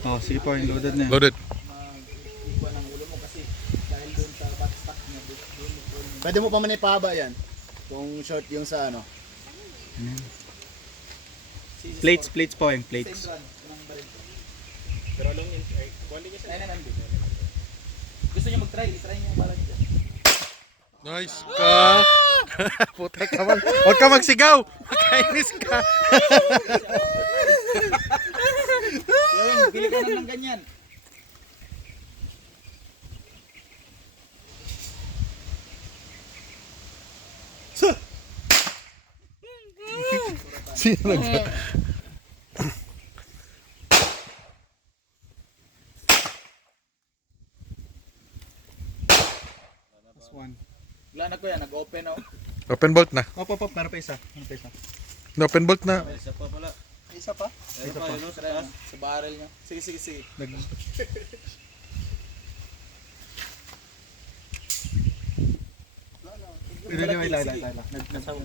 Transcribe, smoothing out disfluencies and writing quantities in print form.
Oh, sige po, yung loaded na yan. Loaded. Mag-iwan ng ulo mo kasi dahil doon sa backstock niya, doon mo. Pwede mo pa man ipahaba yan. Kung short yung sa ano. Plates po yung plates. Same run ng baril. Pero long in, quality niya siya. 900. Gusto niyo mag-try, i-try niyo para niyo dyan. Nice ka. Puta ka man. Huwag ka magsigaw. Makainis ka. Yun, bili ka na ng ganyan. Sino nag- Last one. Wala na ko yan, nag-open ako. Open bolt na. Op, meron pa isa. Meron pa isa. Open bolt na. Isa pa pala. Isa pa? Isa pa, yun, Try mo, sa barrel niya. Sige, sige, sige. Nag... Hindi, may lala. Nagsawa.